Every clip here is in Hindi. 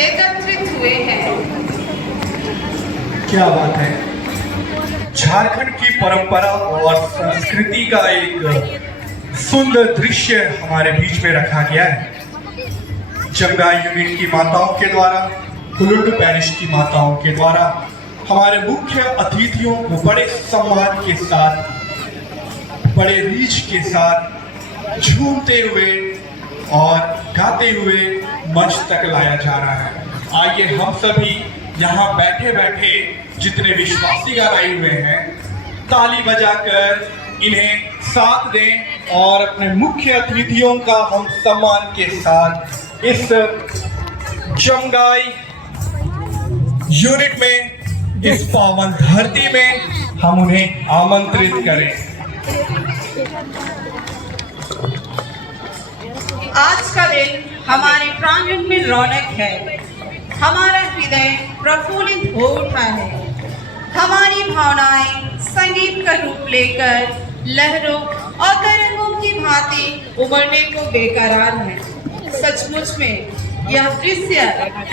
एकत्रित हुए हैं। क्या बात है। झारखंड की परंपरा और संस्कृति का एक सुंदर दृश्य हमारे बीच में रखा गया है। जंगा यूनिट की माताओं के द्वारा, हुलुंड पैरिश की माताओं के द्वारा हमारे मुख्य अतिथियों को बड़े सम्मान के साथ, बड़े रीछ के साथ झूमते हुए और गाते हुए मंच तक लाया जा रहा है। आइए हम सभी यहाँ बैठे बैठे जितने विश्वासीगण आए हुए हैं, ताली बजाकर इन्हें साथ दें और अपने मुख्य अतिथियों का हम सम्मान के साथ इस जंगाई यूनिट में, इस पावन धरती में हम उन्हें आमंत्रित करें। आज का दिन हमारे प्रांगण में रौनक है। हमारा हृदय प्रफुल्लित हो उठा है। हमारी भावनाएं संगीत का रूप लेकर लहरों और तरंगों की भांति उमड़ने को बेकरार है। सचमुच में यह दृश्य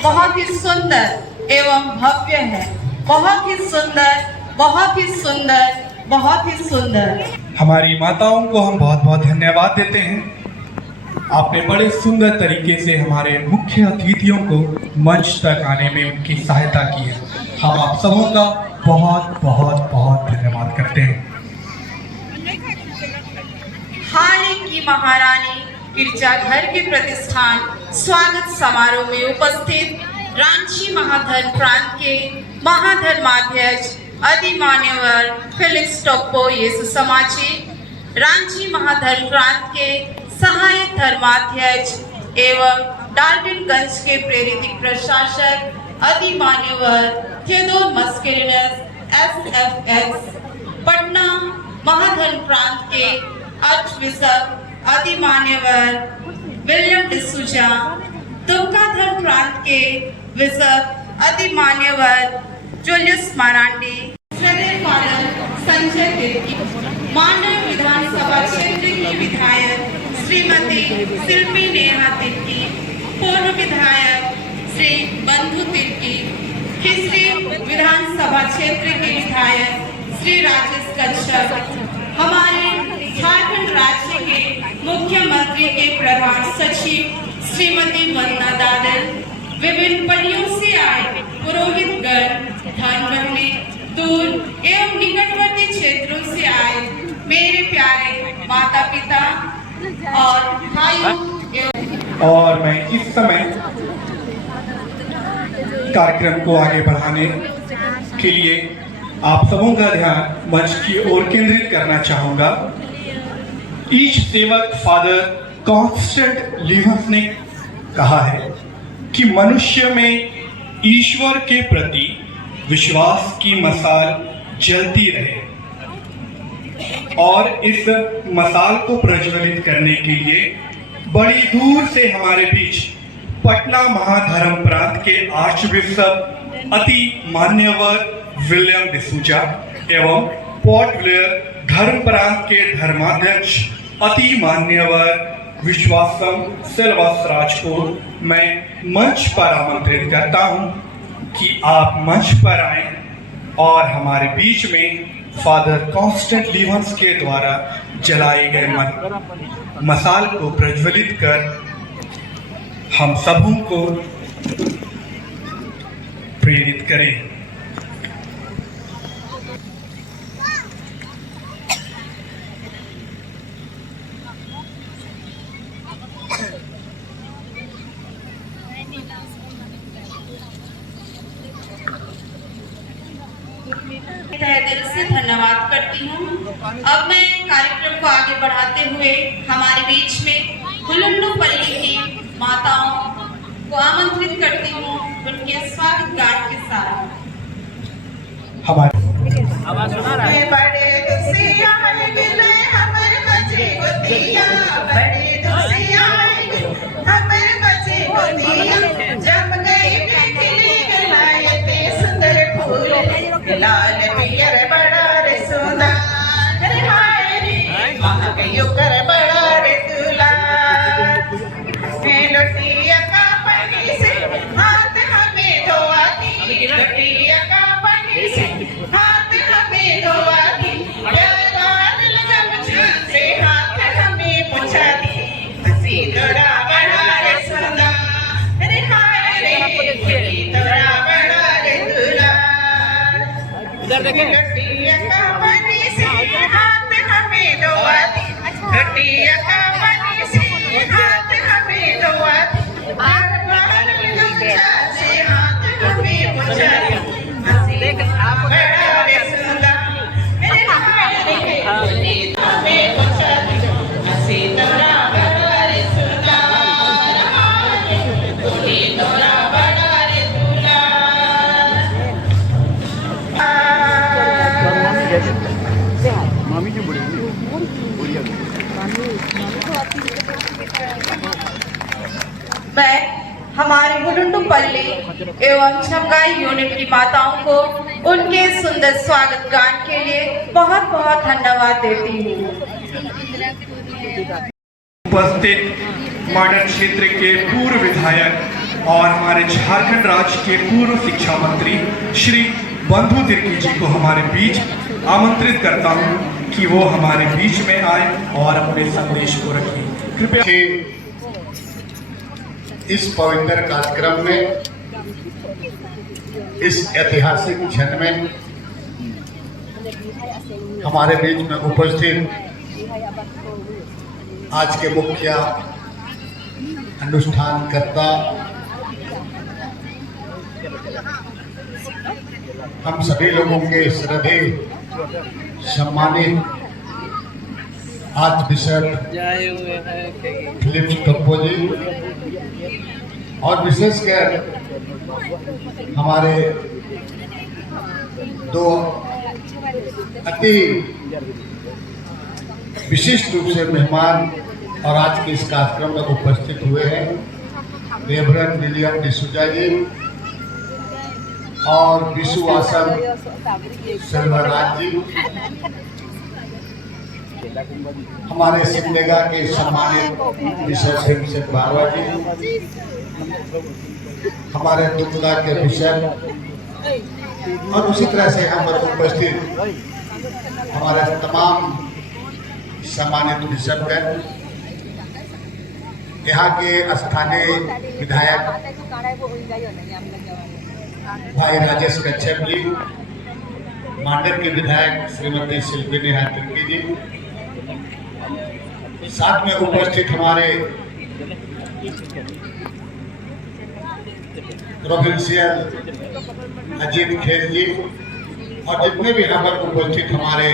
बहुत ही सुंदर एवं भव्य है। बहुत ही सुंदर, बहुत ही सुंदर, बहुत ही सुंदर। हमारी माताओं को हम बहुत बहुत धन्यवाद देते हैं। आपने बड़े सुंदर तरीके से हमारे मुख्य अतिथियों को मंच तक आने में उनकी सहायता की है। हम आप सबों का बहुत बहुत बहुत धन्यवाद करते हैं। हाल की महारानी गिरजाघर के प्रतिष्ठान स्वागत समारोह में उपस्थित रांची महाधर्म प्रांत के महाधर्माध्यक्ष अधिमान्यवर फेलिक्स टोप्पो येसु समाजी, रांची महाधर्म प्रांत के सहायक धर्माध्यक्ष एवं डाल्टनगंज के प्रेरित प्रशासक अधिमान्यवर थियोडोर मस्केरिनस SFX, पटना महाधर्म प्रांत के आर्च बिशप अधिमान्यवर विलियम डिसूजा, दुमका धर्म प्रांत के बिशप अधिमान्यवर जूलियस मारांडी, श्रद्धेय फादर संजय तिर्की, माननीय विधानसभा क्षेत्र की विधायक श्रीमती शिल्पी नेहा तिर्की, पूर्व विधायक श्री बंधु तिर्की, खिसरी विधानसभा क्षेत्र के विधायक श्री राजेश कश्यप, हमारे झारखंड राज्य के मुख्यमंत्री के प्रधान सचिव श्रीमती वंदना दादल, विभिन्न पलियों से आए पुरोहित गण, धर्म बहने, दूर एवं निकटवर्ती क्षेत्रों से आए मेरे प्यारे माता पिता और भाइयों। और मैं इस समय कार्यक्रम को आगे बढ़ाने के लिए आप सबों का ध्यान मंच की ओर केंद्रित करना चाहूंगा। ईश सेवक फादर कॉन्स्टेंट लीवंस ने कहा है कि मनुष्य में ईश्वर के प्रति विश्वास की मशाल जलती रहे और इस मशाल को प्रज्वलित करने के लिए बड़ी दूर से हमारे बीच पटना महाधर्म प्रांत के आर्च बिशप अति मान्यवर विलियम डिसूजा एवं पोर्ट ब्लेयर धर्म प्रांत के धर्माध्यक्ष अति मान्यवर विश्वासम सिल्वसराज को मैं मंच पर आमंत्रित करता हूं कि आप मंच पर आएं और हमारे बीच में फादर कॉन्स्टेंट लीवंस के द्वारा जलाए गए मशाल को प्रज्वलित कर हम सबों को प्रेरित करें। तहे दिल से धन्यवाद करती हूँ। अब मैं कार्यक्रम को आगे बढ़ाते हुए हमारे बीच में हुलुंडपल्ली की माताओं को आमंत्रित करती हूँ उनके स्वागत गान के साथ। लाल पियर बड़ा रे सुंदर हाय रे महाकयो कर बड़ा रे तुला लोटिया का पड़ी से हाथ गठिया का पानी से हाथ हमें धोआ दी, प्यारा दिल गमछा से हाथ हमें पोंछा दी, हंसी तोड़ा बड़ा रे सुंदर, अरे हाय रे खिड़ी तोड़ा बड़ा रे दुलार। गठिया का पानी से हाथ हमें धोआ दी, गठिया का पानी से हाथ हमें धोआ दी, प्यारा दिल गमछा से हाथ हमें पोंछा दी, हंसी तोड़ा बड़ा रे सुंदर, अरे हाय रे खिड़ी हमें पोंछा दी, हंसी तोड़ा बड़ा रे सुंदर, खिड़ी तोड़ा बड़ा रे दुलार। मामी जी बोली बढ़िया मैं हमारे हुलुंडुपल्ली एवं छमगाई यूनिट की माताओं को उनके सुंदर स्वागत गान के लिए बहुत बहुत धन्यवाद देती हूँ। उपस्थित मॉडर्न क्षेत्र के पूर्व विधायक और हमारे झारखंड राज्य के पूर्व शिक्षा मंत्री श्री बंधु तिर्की जी को हमारे बीच आमंत्रित करता हूं कि वो हमारे बीच में आए और अपने संदेश को रखें। कृपया कि इस पवित्र कार्यक्रम में, इस ऐतिहासिक क्षण में हमारे बीच में उपस्थित आज के मुख्य अनुष्ठानकर्ता, हम सभी लोगों के श्रद्धेय सम्मानित आर्च बिशप फिलिप्स टोप्पो जी और विशेषकर हमारे दो अति विशिष्ट रूप से मेहमान और आज के इस कार्यक्रम में उपस्थित हुए हैं, रेवरेंड विलियम डिसूजा जी और विश्वासन सेल्वराज जी, हमारे सिमडेगा के सम्मानित बिशप भीमसेन बारवा जी, हमारे दुमका के बिशप और उसी तरह से हम पर उपस्थित हमारे तमाम सम्मानित बिशपगण, यहाँ के स्थानीय विधायक भाई राजेश कच्छप जी, मांडर के विधायक श्रीमती शिल्पी नेहा तिर्की जी, साथ में उपस्थित हमारे प्रोविंशियल अजीत खेल जी और जितने भी यहाँ पर उपस्थित हमारे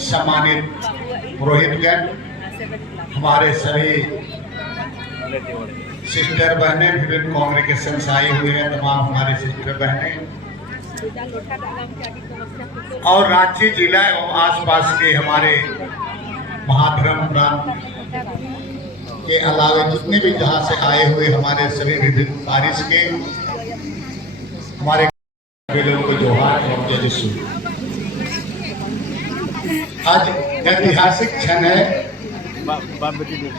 सम्मानित पुरोहितगण, हमारे सभी सिस्टर बहनें, विभिन्न कॉन्ग्रेगेशन से आई हुए हैं तमाम हमारे सिस्टर बहनें और रांची जिला एवं आसपास के हमारे महाधर्म प्रांत के अलावे जितने भी जहां से आए हुए हमारे सभी विभिन्न पारिश के हमारे लोगों को जोहार और जय यीशु। आज ऐतिहासिक क्षण है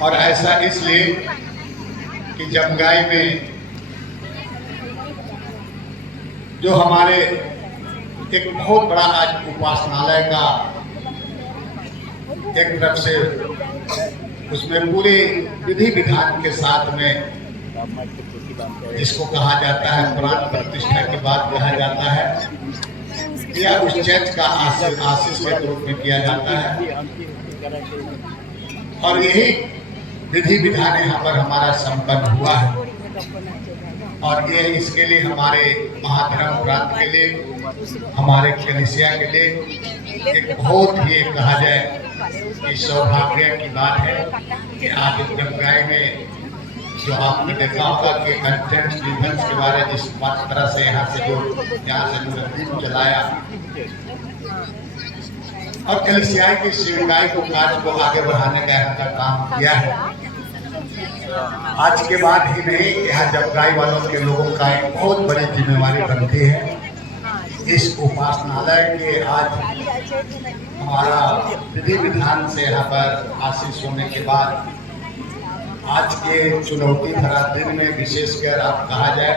और ऐसा इसलिए कि जमगाई में जो हमारे एक बहुत बड़ा आज उपासनालय का एक तरफ से उसमें पूरे विधि विधान के साथ में जिसको कहा जाता है प्राण प्रतिष्ठा के बाद कहा जाता है या उस चर्च का आशीष के रूप में किया जाता है और यही विधि विधान यहाँ पर हमारा संपन्न हुआ है और ये इसके लिए हमारे महाधर्म प्रांत के लिए, हमारे कलीसिया के लिए एक बहुत ही कहा जाए कि सौभाग्य की बात है कि आज जमगाई में जो आपने देखा होगा कि कंटेंट डिफेंस के बारे में जिस तरह से यहाँ से दीप जलाया और कलीसिया की सेवकाई को कार्य को आगे बढ़ाने का यहाँ का काम किया है। आज के बाद ही नहीं, यहाँ जमगाई वालों के लोगों का एक बहुत बड़ी जिम्मेवारी बनती है। इस उपासनालय के आज हमारा विधि विधान से यहाँ पर आशीष होने के बाद आज के चुनौती भरा दिन में विशेषकर आप कहा जाए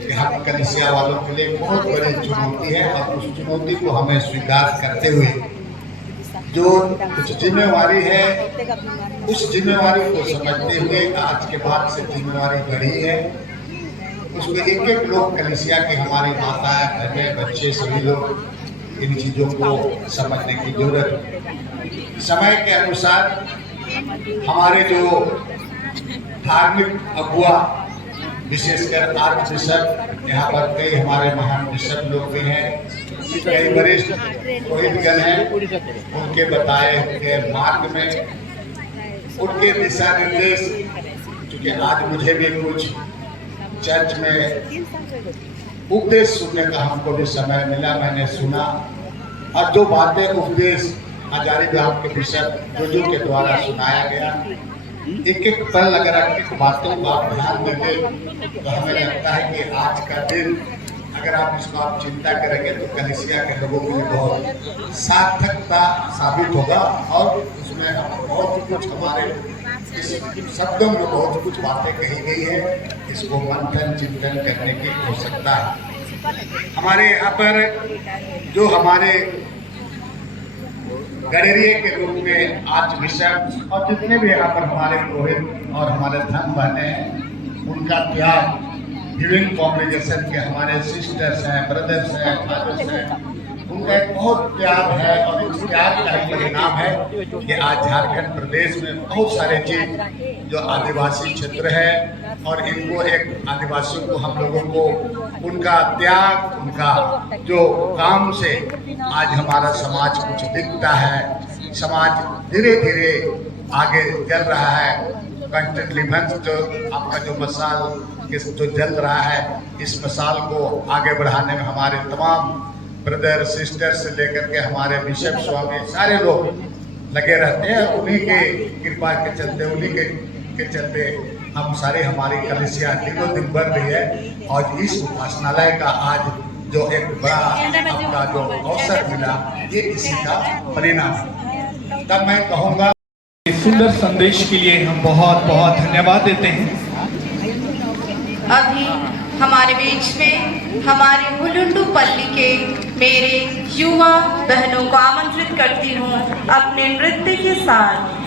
कि हम कलिसिया वालों के लिए बहुत बड़ी चुनौती है, और उस चुनौती को हमें स्वीकार करते हुए जो कुछ जिम्मेवारी है उस जिम्मेवारी को समझते हुए आज के बाद से जिम्मेवारी बढ़ी है। उसमें एक एक लोग कलिसिया के हमारी माताएं बहनें बच्चे सभी लोग इन चीज़ों को समझने की जरूरत है। समय के अनुसार हमारे जो धार्मिक अगुआ विशेषकर आर्च बिशप, यहाँ पर कई हमारे महान बिशप लोग भी हैं, कई वरिष्ठ पुरोहितगण हैं, उनके बताए गए मार्ग में उनके दिशा निर्देश, क्योंकि आज मुझे भी कुछ चर्च में उपदेश सुनने का हमको भी समय मिला, मैंने सुना, और जो बातें उपदेश हजारीबाग के बिशप जोजो के द्वारा सुनाया गया, एक एक पल अगर एक बातों को आप ध्यान देंगे तो हमें लगता है कि आज का दिन अगर आप इसको आप चिंता करेंगे तो कलिसिया के लोगों के लिए बहुत सार्थकता साबित होगा, और उसमें बहुत कुछ हमारे इस शब्दों में बहुत कुछ बातें कही गई है, इसको मंथन चिंतन करने की आवश्यकता है। हमारे यहाँ पर जो हमारे गणेरिये के रूप में आज बिशप और जितने भी यहाँ पर हमारे पुरोहित और हमारे धर्म बहने हैं, उनका त्याग विभिन्न कॉन्ग्रेगेशन के हमारे सिस्टर्स हैं, ब्रदर्स हैं, फादर्स हैं, उनका एक बहुत त्याग है, और उस त्याग का ही परिणाम है कि आज झारखंड प्रदेश में बहुत सारे चीज जो आदिवासी क्षेत्र है, और इनको एक आदिवासियों को हम लोगों को उनका त्याग, उनका जो काम से आज हमारा समाज कुछ दिखता है, समाज धीरे धीरे आगे चल रहा है। कंस्टेंटली जो आपका जो मसाल जो जल रहा है, इस मसाल को आगे बढ़ाने में हमारे तमाम ब्रदर सिस्टर से लेकर के हमारे बिशप स्वामी सारे लोग लगे रहते हैं। उन्हीं के कृपा के चलते, उन्हीं के चलते हम सारे हमारी कलिसिया दिनों दिन बढ़ रही है, और इस उपासनालय का आज जो एक बड़ा आपका जो अवसर मिला, ये इसी का परिणाम है। तब मैं कहूँगा इस सुंदर संदेश के लिए हम बहुत बहुत धन्यवाद देते हैं। अभी हमारे बीच में हमारे हुलुंडू पल्ली के मेरे युवा बहनों को आमंत्रित करती हूँ अपने नृत्य के साथ।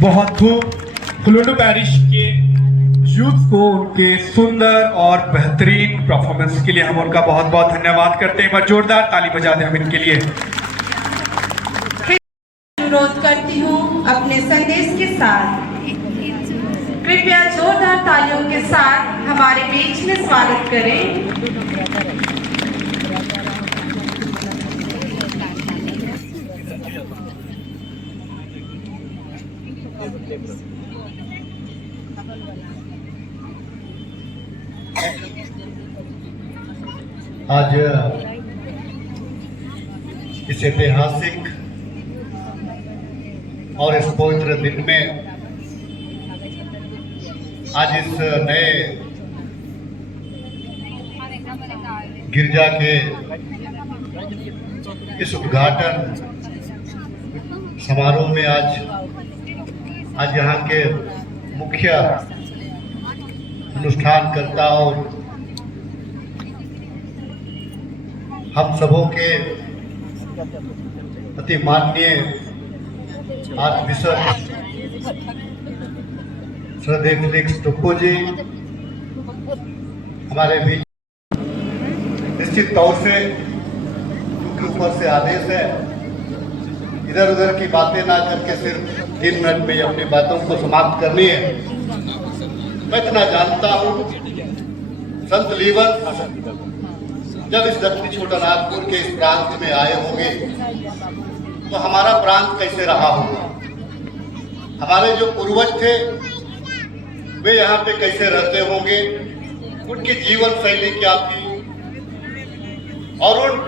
बहुत खूब। फुलुंडू पैरिश के यूथ को उनके सुंदर और बेहतरीन परफॉर्मेंस के लिए हम उनका बहुत बहुत धन्यवाद करते हैं। एक बार जोरदार ताली बजा दें हम इनके लिए। अनुरोध करती हूँ अपने संदेश के साथ कृपया जोरदार तालियों के साथ हमारे बीच में स्वागत करें। आज इस ऐतिहासिक और इस पवित्र दिन में आज इस नए गिरजा के इस उद्घाटन समारोह में आज यहाँ के मुख्य अनुष्ठानकर्ता और हम सबों के अति माननीय आर्चबिशप श्रद्धेय फेलिक्स टोप्पो जी हमारे बीच। निश्चित तौर से क्योंकि ऊपर से आदेश है, इधर उधर की बातें ना करके सिर्फ 3 मिनट में अपनी बातों को समाप्त करनी है। मैं इतना जानता हूँ, संत लीवन जब इस दक्षिणी छोटानागपुर के इस प्रांत में आए होंगे तो हमारा प्रांत कैसे रहा होगा, हमारे जो पूर्वज थे वे यहाँ पे कैसे रहते होंगे, उनकी जीवन शैली क्या थी, और उन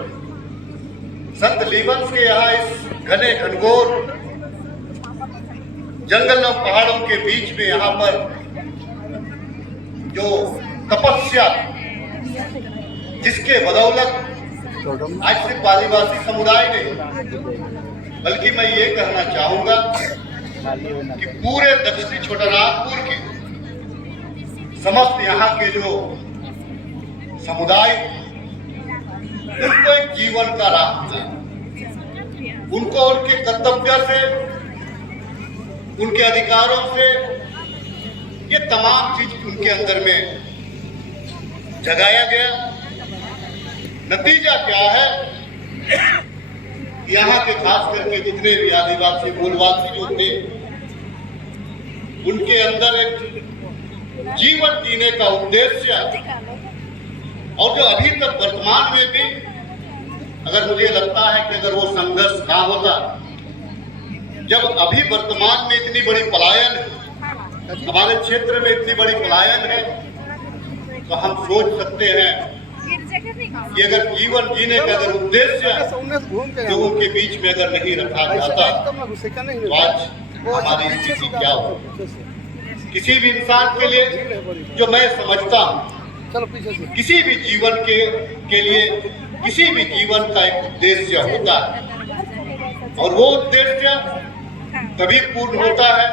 संत लीवन के यहाँ इस घने घनघोर जंगल और पहाड़ों के बीच में यहाँ पर जो तपस्या जिसके बदौलत आज सिर्फ आदिवासी समुदाय नहीं बल्कि मैं ये कहना चाहूंगा कि पूरे दक्षिणी छोटानागपुर के समस्त यहाँ के जो समुदाय उनको एक जीवन का राह मिला, उनको उनके कर्तव्य से, उनके अधिकारों से ये तमाम चीज उनके अंदर में जगाया गया। नतीजा क्या है, यहाँ के खास करके जितने भी आदिवासी मूलवासी जो थे उनके अंदर एक जीवन जीने का उद्देश्य, और जो अभी तक वर्तमान में भी अगर मुझे लगता है कि अगर वो संघर्ष ना होता, जब अभी वर्तमान में इतनी बड़ी पलायन है, हमारे क्षेत्र में इतनी बड़ी पलायन है, तो हम सोच सकते हैं कि अगर जीवन जीने का अगर उद्देश्य लोगों के बीच में अगर नहीं रखा जाता तो आज हमारी स्थिति क्या हो। किसी भी इंसान के लिए जो मैं समझता हूँ, किसी भी जीवन के लिए किसी भी जीवन का एक उद्देश्य होता है, और वो उद्देश्य तभी पूर्ण होता है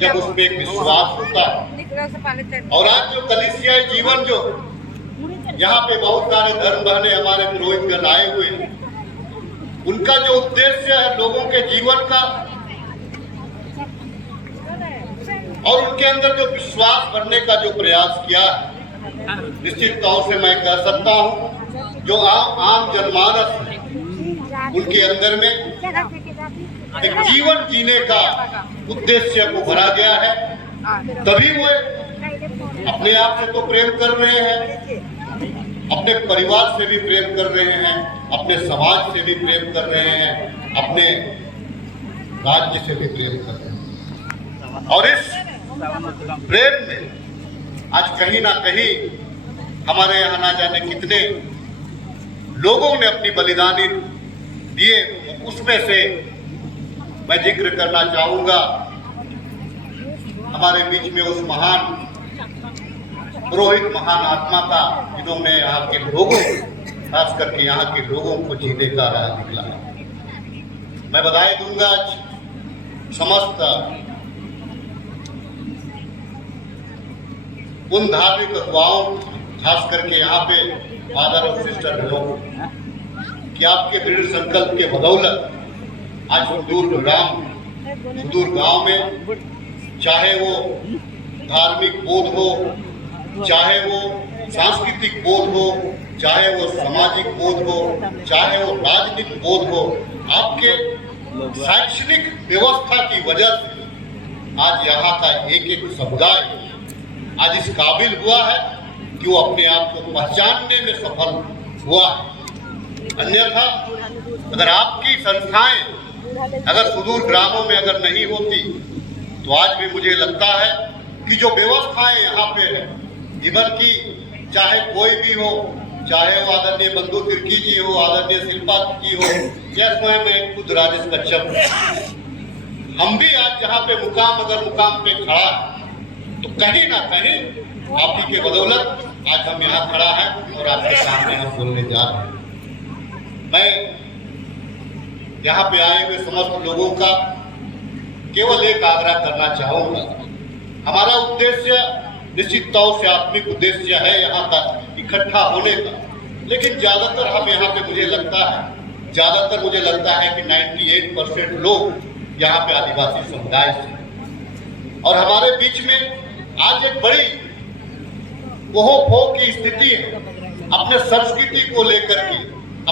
जब उसमें एक विश्वास होता है। और आज जो कलीसियाई जीवन जो यहाँ पे बहुत सारे धर्म बहने हमारे पुरोहितगण आए हुए हैं, उनका जो उद्देश्य है लोगों के जीवन का और उनके अंदर जो विश्वास भरने का जो प्रयास किया, निश्चित तौर से मैं कह सकता हूँ जो आम जनमानस है उनके अंदर में एक जीवन जीने का उद्देश्य को भरा गया है। तभी वो अपने आप से तो प्रेम कर रहे हैं, अपने परिवार से भी प्रेम कर रहे हैं, अपने समाज से भी प्रेम कर रहे हैं, अपने राज्य से भी प्रेम कर रहे हैं। और इस प्रेम में आज कहीं ना कहीं हमारे यहाँ ना जाने कितने लोगों ने अपनी बलिदानी दिए, उसमें से मैं जिक्र करना चाहूंगा हमारे बीच में उस महान पुरोहित महान आत्मा का जिन्होंने यहाँ के लोगों, खास करके यहाँ के लोगों को जीने का राह दिखलाया। मैं बधाई दूंगा आज समस्त उन धार्मिक अगुवाओं, खास करके यहाँ पे फादर और सिस्टर लोग, कि आपके दृढ़ संकल्प के बदौलत आज दूर ग्राम सुदूर गांव में, चाहे वो धार्मिक बोध हो, चाहे वो सांस्कृतिक बोध हो, चाहे वो सामाजिक बोध हो, चाहे वो राजनीतिक बोध हो, आपके शैक्षणिक व्यवस्था की वजह से आज यहाँ का एक एक समुदाय आज इस काबिल हुआ है कि वो अपने आप को पहचानने में सफल हुआ है। अन्यथा अगर आपकी संस्थाएं अगर सुदूर ग्रामों में अगर नहीं होती तो आज भी मुझे लगता है कि जो व्यवस्थाएं यहाँ पे है, इवन की चाहे कोई भी हो, चाहे वो आदरणीय बंधु तिर्की जी हो, आदरणीय शिल्पा जी हो, या स्वयं मैं खुद राजेश कच्छप, हम भी आज यहाँ पे मुकाम पे खड़ा है तो कहीं ना कहीं आप ही के बदौलत आज हम यहाँ खड़ा है और आपके सामने हम बोलने जा रहे हैं। मैं यहाँ पे आए हुए समस्त लोगों का केवल एक आग्रह करना चाहूंगा। हमारा उद्देश्य निश्चित तौर से आत्मिक उद्देश्य है यहाँ तक इकट्ठा होने का, लेकिन ज्यादातर हम यहाँ पे मुझे लगता है कि 98% लोग यहाँ पे आदिवासी समुदाय से, और हमारे बीच में आज एक बड़ी वोह की स्थिति है अपने संस्कृति को लेकर के,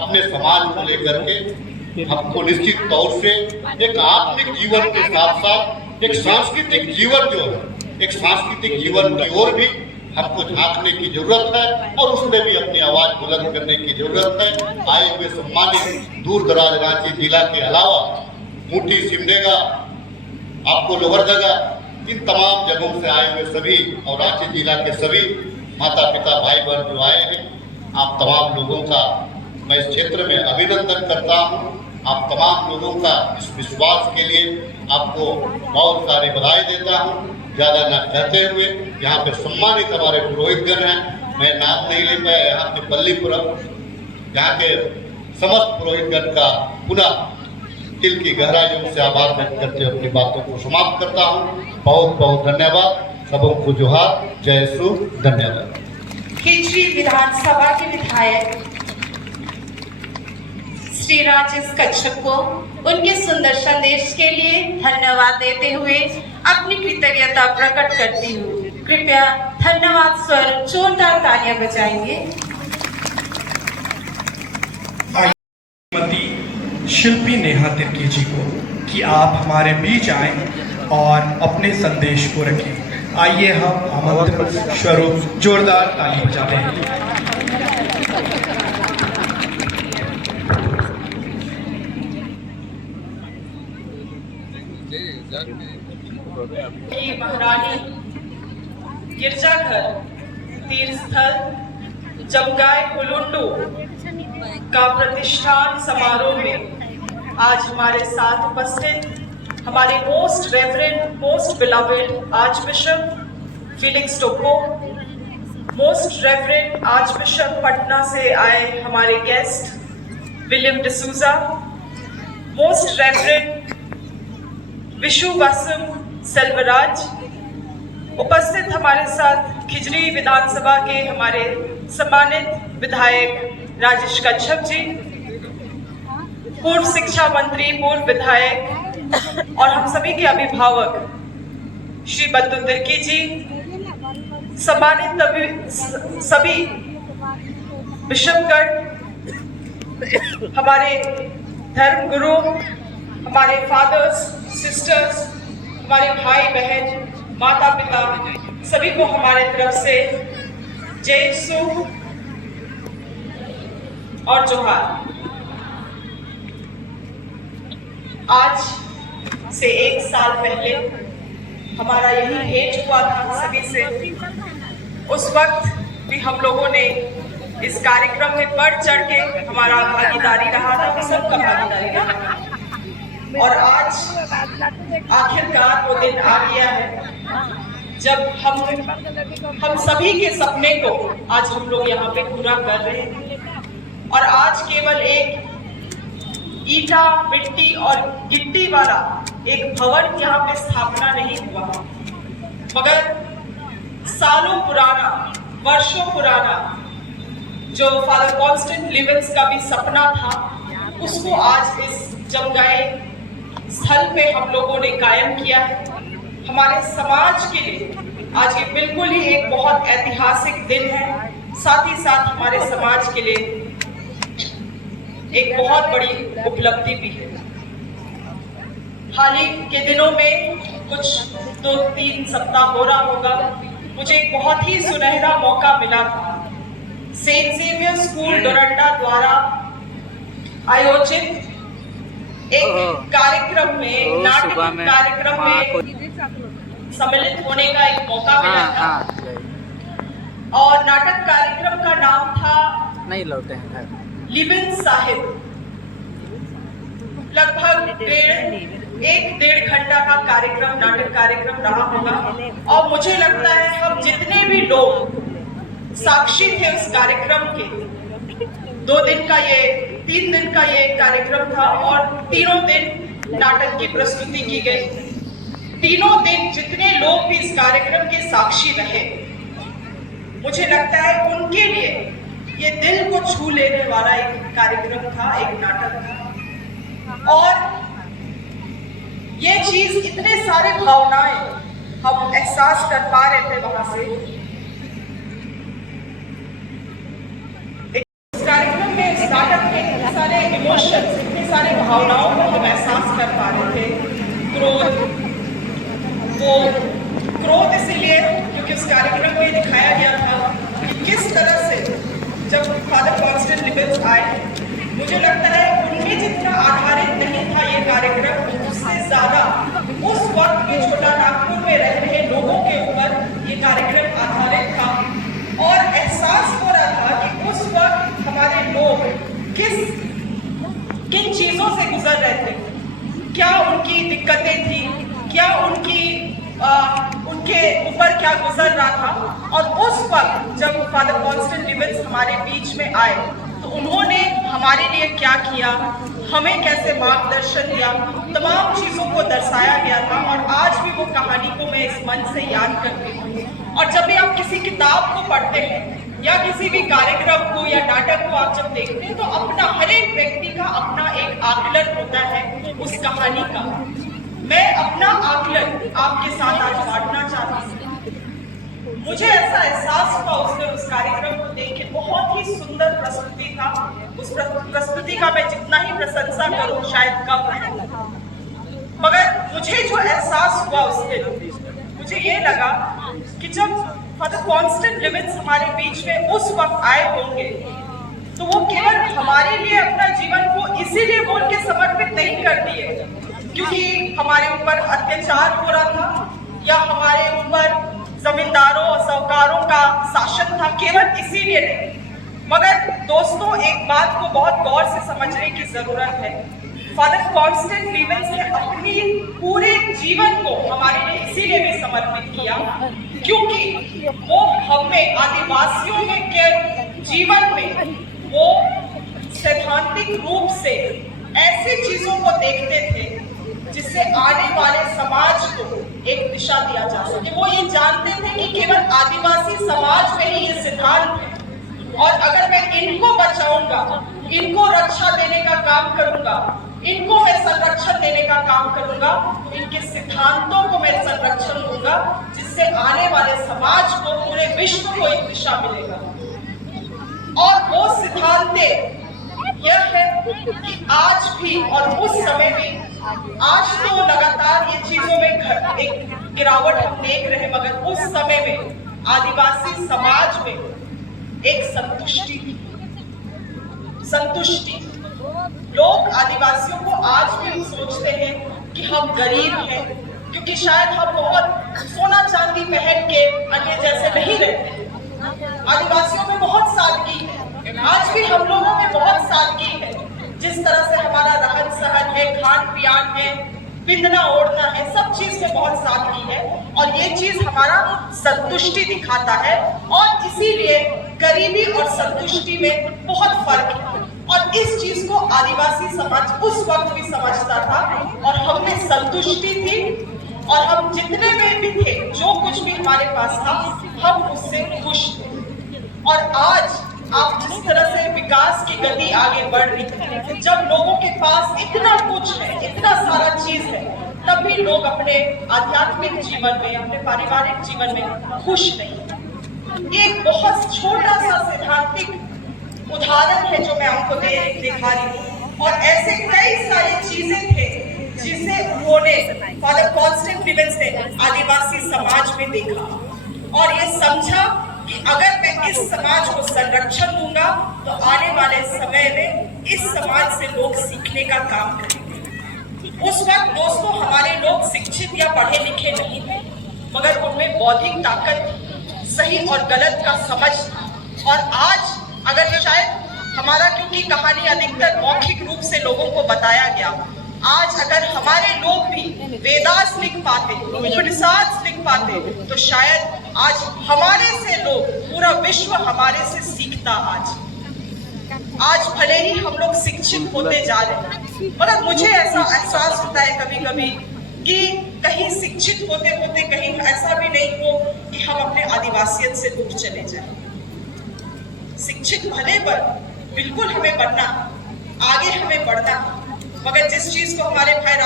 अपने समाज को लेकर के। हमको निश्चित तौर से एक आत्मिक जीवन के साथ साथ एक सांस्कृतिक जीवन जो है, एक सांस्कृतिक जीवन की ओर भी हमको झांकने की जरूरत है और उसमें भी अपनी आवाज बुलंद करने की जरूरत है। आए हुए सम्मानित दूर दराज रांची जिला के अलावा मुठी, सिमडेगा, आपको लोहरदगा, इन तमाम जगहों से आए हुए सभी और रांची जिला के सभी माता पिता भाई बहन जो आए हैं, आप तमाम लोगों का मैं इस क्षेत्र में अभिनंदन करता हूँ। आप तमाम लोगों का इस विश्वास के लिए आपको बहुत सारी बधाई देता हूँ। ज़्यादा न कहते हुए यहाँ पे सम्मानित हमारे पुरोहितगण हैं, मैं नाम नहीं ले पाया, यहाँ के पल्लीपुरम, यहाँ के समस्त पुरोहितगण का पुनः दिल की गहराइयों से आभार व्यक्त करते हुए अपनी बातों को समाप्त करता हूँ। बहुत बहुत धन्यवाद, सबों को जोहार, जय सु, धन्यवाद। खिजरी विधानसभा के विधायक श्री राजेश कच्छप को उनके सुंदर संदेश के लिए धन्यवाद देते हुए अपनी कृतज्ञता प्रकट करती हूँ। कृपया धन्यवाद स्वर जोरदार तालियां बजाएंगे। शिल्पी नेहा तिर्की जी को कि आप हमारे बीच आएं और अपने संदेश को रखें। आइए हम आमंत्रण स्वरूप जोरदार ताली बजाते हैं। महारानी गिरजाघर तीर्थस्थल जमगाय हुलुंडू का प्रतिष्ठान समारोह में आज हमारे साथ उपस्थित हमारे most reverend, most beloved archbishop Felix Toko, most reverend archbishop Patna से आए हमारे guest William D'Souza, most reverend विशु वासम सेल्वराज, उपस्थित हमारे साथ खिजरी विधानसभा के हमारे सम्मानित विधायक राजेश कच्छप जी, पूर्व शिक्षा मंत्री, पूर्व विधायक और हम सभी के अभिभावक श्री बंधु तिर्की जी, सम्मानित सभी बिशपगण, हमारे धर्म गुरु, हमारे फादर्स, सिस्टर्स, हमारे भाई बहन, माता पिता, सभी को हमारे तरफ से जय सु और जोहार। आज से 1 साल पहले हमारा यही भेंट हुआ था सभी से। उस वक्त भी हम लोगों ने इस कार्यक्रम में बढ़ चढ़ के हमारा भागीदारी रहा था, सबका भागीदारी रहा, और आज आखिरकार वो दिन आ गया है जब हम सभी के सपने को आज हम लोग यहाँ पे पूरा कर रहे हैं। और आज केवल एक ईटा, मिट्टी और गिट्टी वाला एक भवन यहाँ पे स्थापना नहीं हुआ, मगर सालों पुराना, वर्षों पुराना जो फादर कॉन्स्टेंट लिवेंस का भी सपना था, उसको आज इस जमगाय स्थल पे हम लोगों ने कायम किया है। हमारे समाज के लिए आज ये बिल्कुल ही एक बहुत ऐतिहासिक दिन है, साथ ही साथ हमारे समाज के लिए एक बहुत बड़ी उपलब्धि भी है। हाल ही के दिनों में कुछ 2-3 सप्ताह हो रहा होगा, मुझे एक बहुत ही सुनहरा मौका मिला था सेंट जेवियर स्कूल डोरंडा द्वारा आयोजित एक कार्यक्रम में, नाटक कार्यक्रम में सम्मिलित होने का एक मौका मिला था। और नाटक कार्यक्रम का नाम था नहीं लौटे हैं लिबिन साहिब। लगभग 1-1.5 घंटा का कार्यक्रम, नाटक कार्यक्रम रहा होगा। और मुझे लगता है हम जितने भी लोग साक्षी थे उस कार्यक्रम के, 3 दिन का ये कार्यक्रम था और तीनों दिन नाटक की प्रस्तुति की गई। तीनों दिन जितने लोग भी इस कार्यक्रम के साक्षी रहे, मुझे लगता है उनके लिए ये दिल को छू लेने वाला एक कार्यक्रम था, एक नाटक था। और ये चीज, इतने सारे भावनाएं हम एहसास कर पा रहे थे वहां से। इस कार्यक्रम में, इस नाटक में इतने सारे इमोशंस, इतने सारे भावनाओं को हम एहसास कर पा रहे थे। क्रोध इसीलिए क्योंकि उस कार्यक्रम में दिखाया गया था कि किस तरह से जब फादर कॉन्स्टेंट लिबिन्स आए, मुझे लगता है उनमें जितना आधारित नहीं था ये कार्यक्रम, उससे ज्यादा उस वक्त के छोटा नागपुर में रह रहे लोगों के ऊपर ये कार्यक्रम आधारित था। और एहसास हो रहा था कि उस वक्त हमारे लोग किन चीजों से गुजर रहे थे, क्या उनकी दिक्कतें थी, क्या उनके ऊपर क्या गुजर रहा था। और उस वक्त जब फादर कॉन्स्टेंट लिबिन्स हमारे बीच में आए तो उन्होंने हमारे लिए क्या किया, हमें कैसे मार्गदर्शन दिया, तमाम चीजों को दर्शाया गया था। और आज भी वो कहानी को मैं इस मन से याद करती हूँ। और जब भी आप किसी किताब को पढ़ते हैं या किसी भी कार्यक्रम को या नाटक को आप जब देखते हैं तो अपना, हर एक व्यक्ति का अपना एक आकलन होता है उस कहानी का। मैं अपना आकलन आपके साथ आज बांटना चाहती हूँ। मुझे ऐसा एहसास हुआ उस कार्यक्रम को देख के, बहुत ही सुंदर प्रस्तुति था। उस प्रस्तुति का मैं जितना ही प्रशंसा करूं शायद कम है, मगर मुझे जो एहसास हुआ उस दिन, मुझे ये लगा कि जब फादर कॉन्स्टेंट लिबिन्स हमारे बीच में उस वक्त आए होंगे तो वो केवल हमारे लिए अपना जीवन को इसीलिए बोल के समर्पित नहीं कर दिए क्योंकि हमारे ऊपर अत्याचार हो रहा था या हमारे ऊपर जमींदारों और साहूकारों का शासन था, केवल इसीलिए नहीं। मगर दोस्तों, एक बात को बहुत गौर से समझने की जरूरत है। फादर कॉन्स्टेंट लिबिन्स ने अपनी पूरे जीवन को हमारे लिए इसीलिए भी समर्पित किया क्योंकि वो हमें, आदिवासियों के जीवन में वो सैद्धांतिक रूप से ऐसी चीजों को देखते थे जिससे आने वाले समाज को एक दिशा दिया जा सके। वो ये जानते थे कि केवल आदिवासी समाज में ही ये सिद्धांत है और अगर मैं इनको बचाऊंगा, इनको रक्षा देने का काम करूंगा, इनको मैं संरक्षण देने का काम करूंगा, इनके सिद्धांतों को मैं संरक्षण दूंगा जिससे आने वाले समाज को, पूरे विश्व को एक दिशा मिलेगा। और वो सिद्धांत यह है कि आज भी और उस समय भी, आज तो लगातार ये चीजों में एक गिरावट हम देख रहे हैं, मगर उस समय में आदिवासी समाज में एक संतुष्टि लोग आदिवासियों को आज भी सोचते हैं कि हम गरीब हैं क्योंकि शायद हम बहुत सोना चांदी पहन के अन्य जैसे नहीं रहते। आदिवासियों में बहुत सादगी है, आज भी हम लोगों में बहुत सादगी है। जिस तरह से हमारा रहन सहन है, खान पियान है, पिंधना ओढ़ना है, सब चीज में बहुत सादगी है और ये चीज हमारा संतुष्टि दिखाता है। और इसीलिए गरीबी और संतुष्टि में बहुत फर्क है और इस चीज को आदिवासी समाज उस वक्त भी समझता था और हमें संतुष्टि थी और हम जितने में भी थे, जो कुछ भी हमारे पास था, हम उससे खुश थे। और आज आप जिस तरह से विकास की गति आगे बढ़ रही है, जब लोगों के पास इतना कुछ है, इतना सारा चीज है, तब भी लोग अपने आध्यात्मिक जीवन में, अपने पारिवारिक जीवन में खुश नहीं है। ये एक बहुत छोटा सा सैद्धांतिक उदाहरण है जो मैं आपको दिखा रही हूँ, और ऐसे कई सारी चीजें थे जिसे उन्होंने फादर कॉन्स्टेंट विलियम्स ने आदिवासी समाज में देखा और ये समझा कि अगर मैं इस समाज को संरक्षण दूंगा तो आने वाले समय में इस समाज से लोग सीखने का काम करेंगे। उस वक्त दोस्तों हमारे लोग शिक्षित या पढ़े लिखे नहीं थे, मगर उनमें बौद्धिक ताकत थी, सही और गलत का समझ था। और आज अगर शायद हमारा, क्योंकि कहानी अधिकतर मौखिक रूप से लोगों को बताया गया, आज अगर हमारे लोग भी वेदास लिख पाते, उपनिषद लिख पाते, तो शायद आज हमारे से लोग, पूरा विश्व हमारे से सीखता। आज भले ही हम लोग शिक्षित होते जा रहे हैं, मगर मुझे ऐसा एहसास होता है कभी कभी कि कहीं शिक्षित होते होते कहीं ऐसा भी नहीं हो कि हम अपने आदिवासियत से दूर चले जाएं। शिक्षित भले पर बिल्कुल हमें बढ़ना, आगे हमें बढ़ना, मगर जिस चीज को हमारे भाई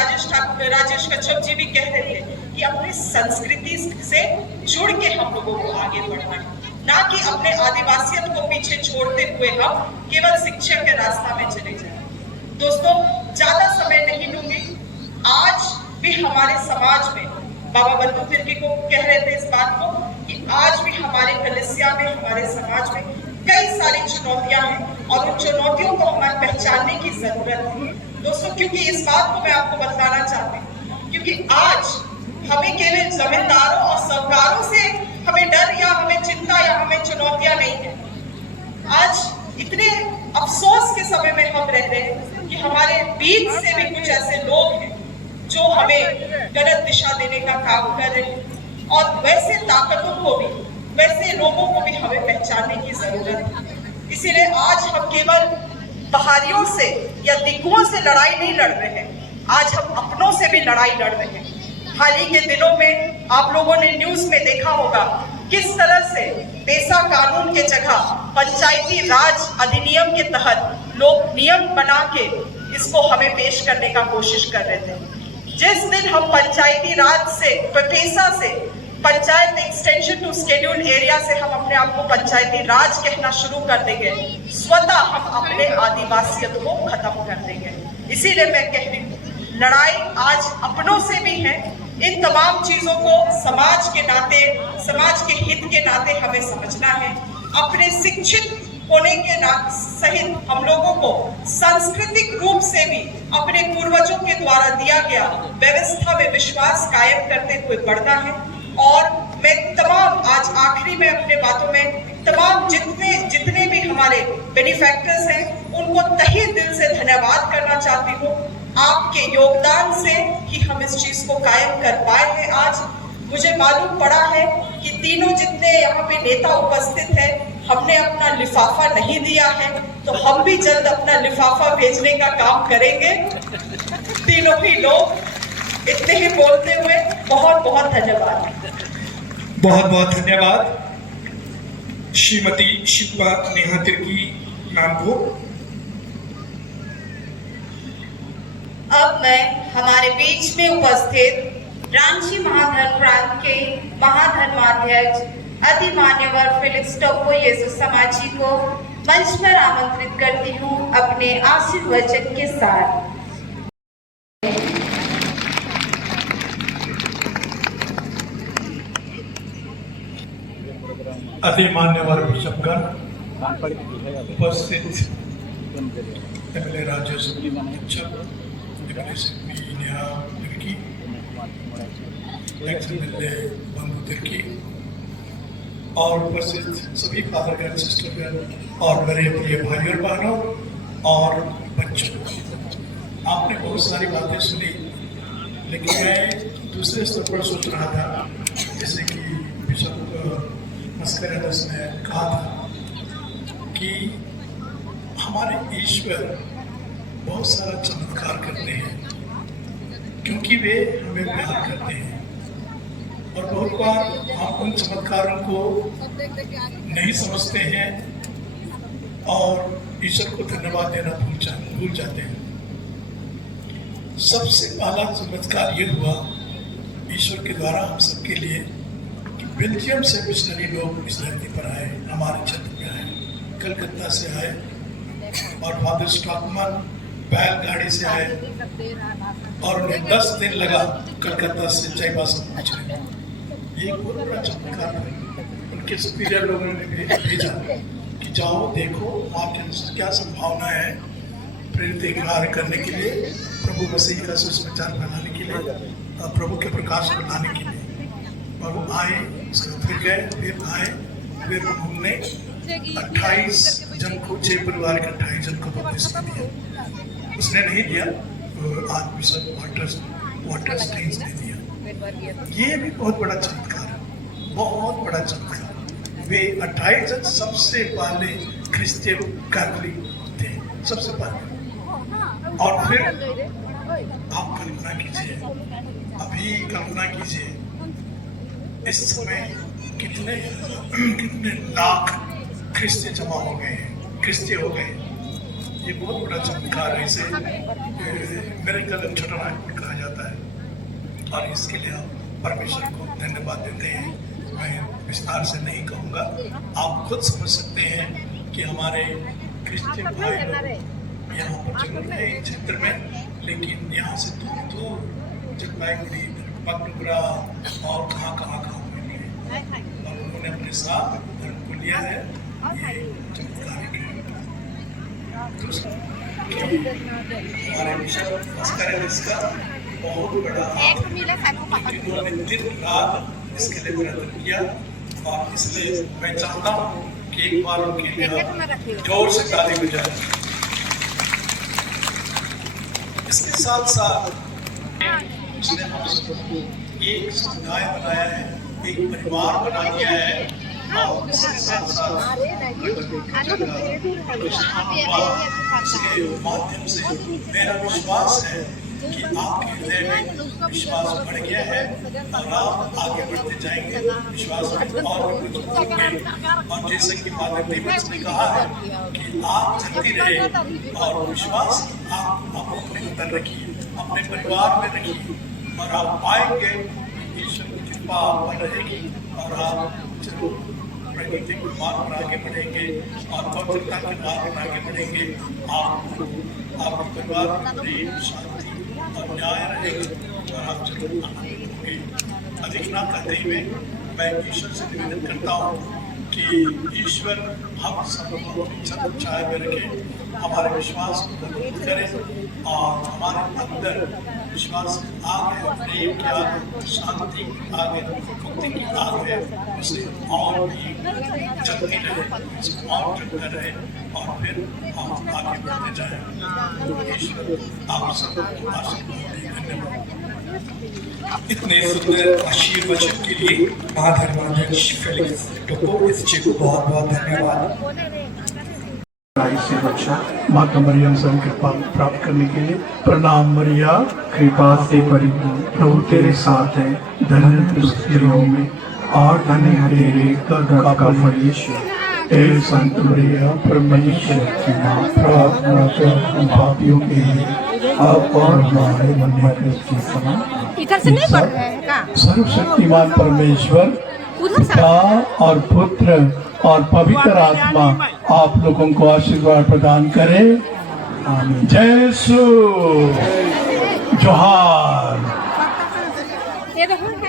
राजेश कच्छप जी भी कह रहे थे कि अपनी संस्कृति से जुड़ के हम लोगों को आगे बढ़ना है, ना कि अपने आदिवासियत को पीछे छोड़ते हुए हम केवल शिक्षा के रास्ता में चले जाएं। दोस्तों ज्यादा समय नहीं लूंगी। आज भी हमारे समाज में, बाबा बंधु तिर्की को कह रहे थे इस बात को कि आज भी हमारे कलिसिया में, हमारे समाज में कई सारी चुनौतियां हैं और उन चुनौतियों को हमें पहचानने की जरूरत है दोस्तों। क्योंकि इस बात को मैं आपको बताना चाहती हूँ, क्योंकि आज हमें केवल जमींदारों और सरकारों से हमें डर या हमें चिंता या हमें चुनौतियां नहीं है। आज इतने अफसोस के समय में हम रह रहे हैं कि हमारे बीच से भी कुछ ऐसे लोग हैं जो हमें गलत दिशा देने का काम कर रहे हैं, और वैसे ताकतों को भी, वैसे लोगों को भी हमें पहचानने की जरूरत है। इसीलिए आज हम केवल बाहरियों से या दिग्गजों से लड़ाई नहीं लड़ रहे हैं, आज हम अपनों से भी लड़ाई लड़ रहे हैं। हाल ही के दिनों में आप लोगों ने न्यूज में देखा होगा किस तरह से पेशा कानून के जगह पंचायती राज अधिनियम के तहत लोग नियम बना के इसको हमें पेश करने का कोशिश कर रहे थे। जिस दिन हम पंचायती राज से, पेशा से panchayat extension to schedule area से हम अपने आप को पंचायती राज कहना शुरू कर देंगे, स्वतः हम अपने आदिवासियत को खत्म कर देंगे। इसीलिए मैं कह रही हूँ, लड़ाई आज अपनों से भी है। इन तमाम चीजों को समाज के नाते, समाज के हित के नाते हमें समझना है। अपने शिक्षित होने के सहित हम लोगों को सांस्कृतिक रूप से भी अपने पूर्वजों के द्वारा दिया गया व्यवस्था में विश्वास कायम करते हुए बढ़ना है। और मैं तमाम, आज आखिरी में अपने बातों में तमाम जितने भी हमारे बेनिफैक्टर्स हैं उनको तहे दिल से धन्यवाद करना चाहती हूँ। आपके योगदान से ही हम इस चीज को कायम कर पाए हैं। आज मुझे मालूम पड़ा है कि तीनों जितने यहाँ पे नेता उपस्थित हैं, हमने अपना लिफाफा नहीं दिया है, तो हम भी जल्द अपना लिफाफा भेजने का काम करेंगे। तीनों ही लोग इतने ही बोलते हुए बहुत बहुत धन्यवाद। बहुत बहुत धन्यवाद श्रीमती शिल्पा नेहा तिर्की मैम को। अब मैं हमारे बीच में उपस्थित रांची महाधर्म प्रांत के महाधर्माध्यक्ष अति मान्यवर फेलिक्स टोप्पो येसु समाजी को मंच पर आमंत्रित करती हूँ अपने आशीर्वचन के साथ। अति मान्यवर बिशपगण, उपस्थित MLA Rajesh Kachhap, MLA Neha Tirkey, MLA Bandhu Tirkey और उपस्थित सभी फादरगण, सिस्टरगण और मेरे प्रिय भाई और बहनों और बच्चों, आपने बहुत सारी बातें सुनी, लेकिन मैं दूसरे स्तर पर सोच रहा था, जैसे कि बिशप मस्करेनस ने कहा था कि हमारे ईश्वर बहुत सारा चमत्कार करते हैं क्योंकि वे हमें प्यार करते हैं, और बहुत बार हम उन चमत्कारों को नहीं समझते हैं और ईश्वर को धन्यवाद देना भूल जाते हैं। सबसे पहला चमत्कार ये हुआ ईश्वर के द्वारा हम सबके लिए कि बेल्जियम से मिशनरी लोग इस धरती पर आए, हमारे क्षेत्र में आए, कलकत्ता से आए और फादर स्टॉकमैन बैलगाड़ी से आए और उन्हें 10 दिन लगा कलकत्ता से चाईबासा पहुंचने। ये बहुत बड़ा चमत्कार है। उनके सुपीरियर लोगों ने भेजा कि जाओ देखो वहाँ के क्या संभावना है प्रेरित कार्य करने के लिए, प्रभु मसीह का सुसमाचार फैलाने के लिए, प्रभु के प्रकाश को लाने के लिए। और वो आए, फिर गए, फिर आए, फिर उन्होंने 28 जन को, 6 परिवार के 28 जन को बपतिस्मा दिया। उसने नहीं दिया, आज बिशप वाटर स्टेन्स ने दिया। ये भी बहुत बड़ा चमत्कार है, बहुत बड़ा चमत्कार। वे 28 जन सबसे पहले क्रिश्चियन कैथोलिक थे, सबसे पहले। और फिर आप कल्पना कीजिए, अभी कल्पना कीजिए इस समय कितने लाख क्रिश्चियन जमा हो गए, क्रिश्चियन हो गए। ये बहुत बड़ा चमत्कार है, इसे मिरेकल एक्स्ट्राऑर्डिनरी कहा जाता है। और इसके लिए हम परमेश्वर को धन्यवाद देते हैं। मैं विस्तार से नहीं कहूँगा, आप खुद समझ सकते हैं कि हमारे क्रिश्चियन भाई लोग यहाँ पर जरूर है इस क्षेत्र में, लेकिन यहाँ से दूर दूर जलपाईगुड़ी, मकबरा और कहाँ मिले हैं और उन्होंने अपने साथ धर्म को लिया है। ये चमत्कार है। हमारे मिशन इसका बहुत बड़ा हाथ है। उन्होंने दिन रात इसके लिए प्रयत्न किया और इसलिए मैं चाहता हूँ कि एक बार उनके लिए जोर से ताली बजाएं। इसके साथ साथ उसने हम सबको एक समुदाय बनाया है, एक परिवार बना दिया है। और इसके साथ साथ इसके माध्यम से मेरा विश्वास है कि आपके हृदय में विश्वास बढ़ गया है और आप आगे बढ़ते जाएंगे विश्वास में और और जैसे कि फादर डेविड ने कहा है कि आप चलती रहे और विश्वास आप अपने अंदर रखिए, अपने परिवार में रखिए और आप पाएंगे ईश्वर की कृपा आप पर रहेगी और आप प्रकृति के मार्ग पर आगे बढ़ेंगे और पवित्रता के मार्ग पर आगे बढ़ेंगे। आपके परिवार में प्रेम, शांति और न्याय रहेगा और आप जरूर आनंदित होंगे। अधिक ना कहते हुए मैं ईश्वर से निवेदन करता हूँ कि ईश्वर हम सबको सब छाया में रखे, हमारे विश्वास को मजबूत करें और हमारे अंदर विश्वास आगे, प्रेम की आगे, शांति की आगे, मुक्ति की आगे उसे और भी जलती रहे, उसे और जलता रहे और फिर हम आगे बढ़ते जाएं। ईश्वर आप सबको आशीर्वाद दे। धन्यवाद। इतने सुंदर आशीर्वचन के लिए महाधर्माध्यक्ष फेलिक्स टोपोविच जी को बहुत बहुत धन्यवाद। से बच्चा माता मरियम से कृपा प्राप्त करने के लिए प्रणाम मरिया, कृपा से परिपूर्ण प्रभु तेरे साथ है, धन्य तू स्त्रियों में और धन्य है तेरे गर्भ का फल यीशु। हे संत मरिया परमेश्वर की मां, प्रार्थना कर हम पापियों के लिए अब और हमारे मरने के समय। इधर से नहीं पढ़ रहे हैं का? सर्वशक्तिमान परमेश्वर पिता और पुत्र और पवित्र आत्मा आप लोगों को आशीर्वाद प्रदान करे। आमीन। जय यीशु, जोहार। ये देखो है।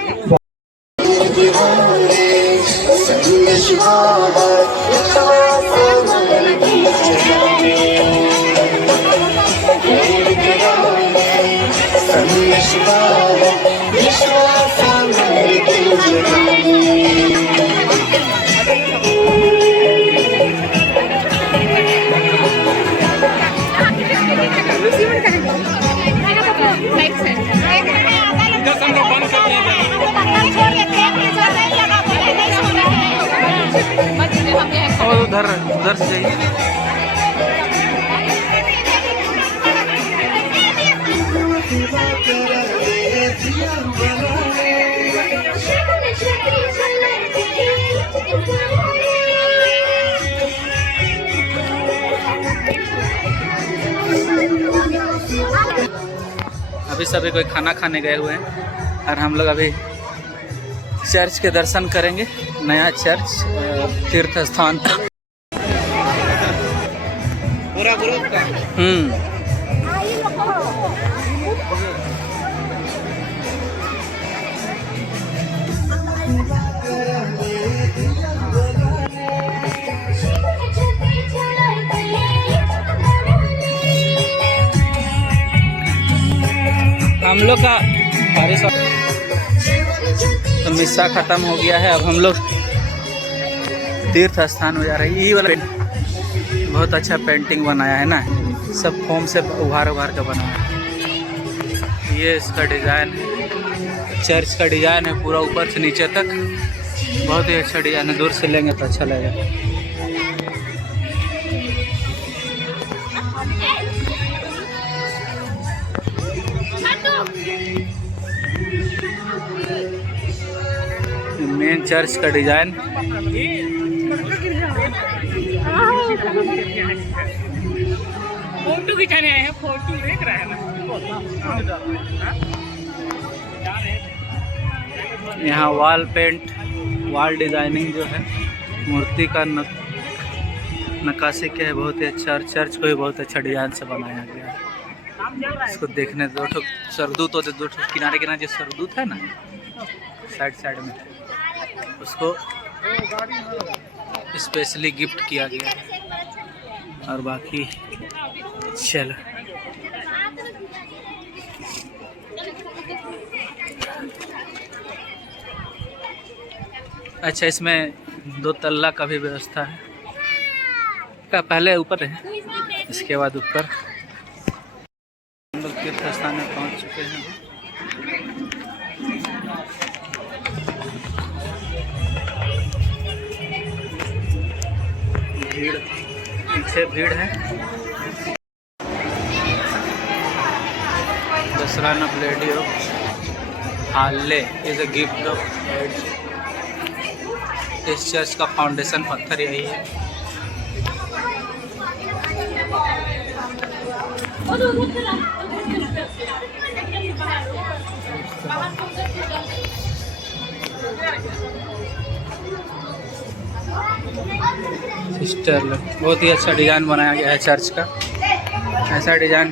और उधर से जाइए। अभी सभी कोई खाना खाने गए हुए हैं और हम लोग अभी चर्च के दर्शन करेंगे, नया चर्च तीर्थ स्थान। पूरा ग्रुप का हम लोग का तो मिस्सा खत्म हो गया है। अब हम लोग तीर्थ स्थान हो जा रहे हैं। ये वाला बहुत अच्छा पेंटिंग बनाया है ना, सब फोम से उभार उभार का बनाया है। ये इसका डिज़ाइन है, चर्च का डिज़ाइन है पूरा ऊपर से नीचे तक, बहुत ही अच्छा डिज़ाइन है। दूर से लेंगे तो अच्छा लगेगा। मेन चर्च का डिजाइन फोटो खिंचाने आए हैं, फोटो देख रहे हैं ना। यहाँ वॉल पेंट, वॉल डिजाइनिंग जो है मूर्ति का नक्काशी किया है, बहुत ही अच्छा। और चर्च को भी बहुत अच्छा डिजाइन से बनाया गया है। इसको देखने दो ठो सरदूत होते, दो ठो किनारे किनारे जो सरदूत है ना साइड साइड में, उसको स्पेशली गिफ्ट किया गया है। और बाकी चलो अच्छा, इसमें 2 तल्ला का भी व्यवस्था है। का पहले ऊपर है, इसके बाद ऊपर। हम लोग तीर्थ स्थान में पहुँच चुके हैं। भीड़, पीछे भीड़ है। The Shrine of Lady of हाले is a gift of aid. इस चर्च का फाउंडेशन पत्थर यही है। सिस्टर, बहुत ही अच्छा डिज़ाइन बनाया गया है चर्च का। ऐसा डिज़ाइन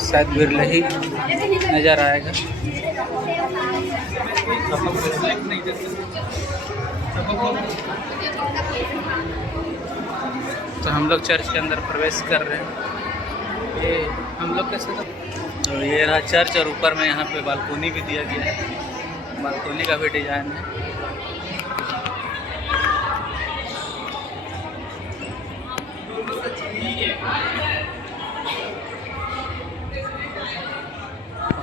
शायद बिरले ही नज़र आएगा। तो हम लोग चर्च के अंदर प्रवेश कर रहे हैं। ये हम लोग कैसे, तो ये रहा चर्च और ऊपर में यहाँ पे बालकोनी भी दिया गया है। बालकोनी का भी डिज़ाइन है।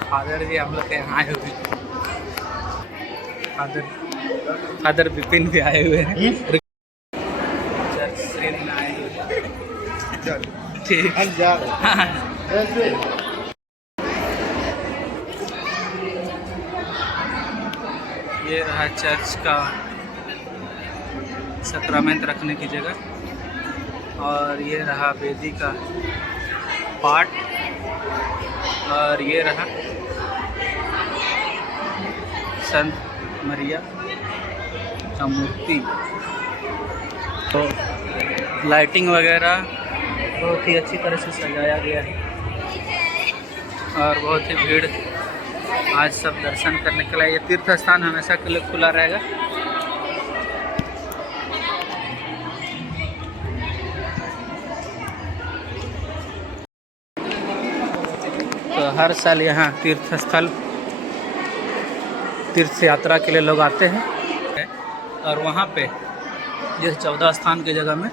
फादर जी हम लोग के यहाँ आए हुए, फादर विपिन भी आए हुए हैं। चर्च से आए हुए, ठीक। ये रहा चर्च का सक्रामेंट रखने की जगह, और ये रहा वेदी का पार्ट, और ये रहा संत मरिया का मूर्ति। तो लाइटिंग वगैरह बहुत ही अच्छी तरह से सजाया गया है, और बहुत ही भीड़ आज सब दर्शन करने के लिए। ये तीर्थ स्थान हमेशा के लिए खुला रहेगा। तो हर साल यहाँ तीर्थ स्थल, तीर्थ यात्रा के लिए लोग आते हैं। और वहाँ पे जिस 14 स्थान की जगह में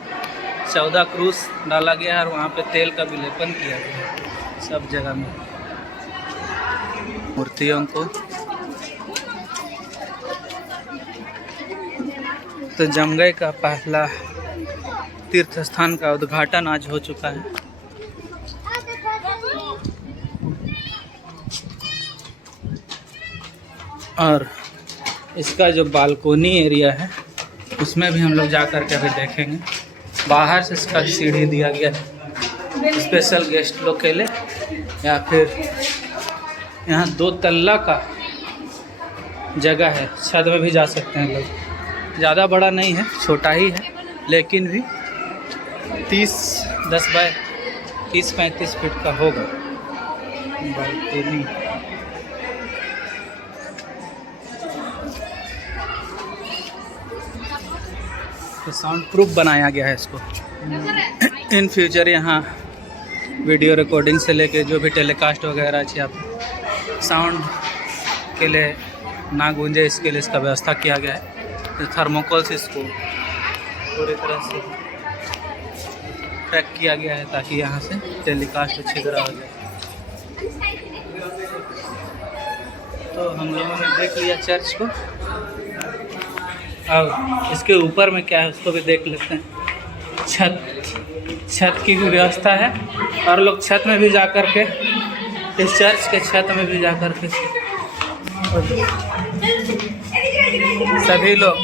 14 क्रूस डाला गया है, और वहाँ पे तेल का विलेपन किया गया है सब जगह में मूर्तियों को। तो जमगई का पहला तीर्थ स्थान का उद्घाटन आज हो चुका है। और इसका जो बालकोनी एरिया है उसमें भी हम लोग जा कर के अभी देखेंगे। बाहर से इसका सीढ़ी दिया गया है स्पेशल गेस्ट लोग के लिए, या फिर यहाँ 2 तल्ला का जगह है, छत में भी जा सकते हैं लोग। ज़्यादा बड़ा नहीं है, छोटा ही है, लेकिन भी 10 बाय 30-35 फीट का होगा बालकनी। तो साउंड प्रूफ बनाया गया है इसको। इन फ्यूचर यहाँ वीडियो रिकॉर्डिंग से लेके जो भी टेलीकास्ट वगैरह अच्छी आप साउंड के लिए ना गूंजे, इसके लिए इसका व्यवस्था किया गया है। तो थर्मोकोल से इसको पूरी तरह से पैक किया गया है ताकि यहाँ से टेलीकास्ट अच्छी तरह हो जाए। तो हम लोगों ने देख लिया चर्च को, अब इसके ऊपर में क्या है उसको भी देख लेते हैं। छत की भी व्यवस्था है और लोग छत में भी जा कर के, इस चर्च के छत में भी जा कर के सभी लोग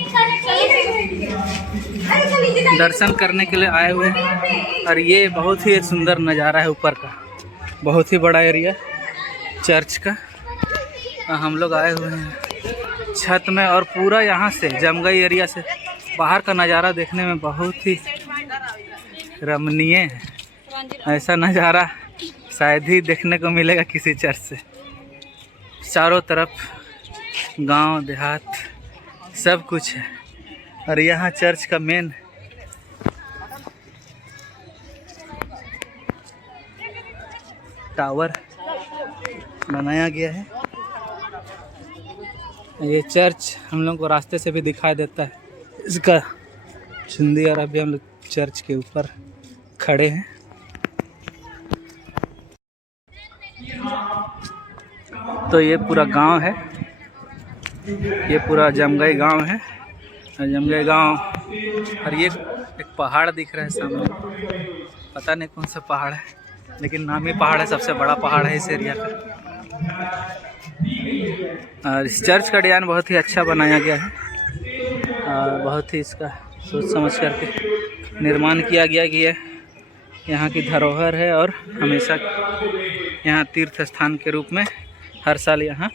दर्शन करने के लिए आए हुए हैं। और ये बहुत ही सुंदर नज़ारा है ऊपर का, बहुत ही बड़ा एरिया चर्च का। हम लोग आए हुए हैं छत में और पूरा यहाँ से जमगई एरिया से बाहर का नज़ारा देखने में बहुत ही रमणीय है। ऐसा नज़ारा शायद ही देखने को मिलेगा किसी चर्च से। चारों तरफ गांव देहात सब कुछ है और यहाँ चर्च का मेन टावर बनाया गया है। ये चर्च हम लोग को रास्ते से भी दिखाई देता है इसका चुंदी। और अभी हम लोग चर्च के ऊपर खड़े हैं। तो ये पूरा गांव है, ये पूरा जमगई गांव है। जमगई गांव, और ये एक पहाड़ दिख रहा है सामने, पता नहीं कौन सा पहाड़ है, लेकिन नामी पहाड़ है, सबसे बड़ा पहाड़ है इस एरिया का। और इस चर्च का डिज़ाइन बहुत ही अच्छा बनाया गया है और बहुत ही इसका सोच समझ करके निर्माण किया गया कि ये यहाँ की धरोहर है और हमेशा यहाँ तीर्थ स्थान के रूप में हर साल यहाँ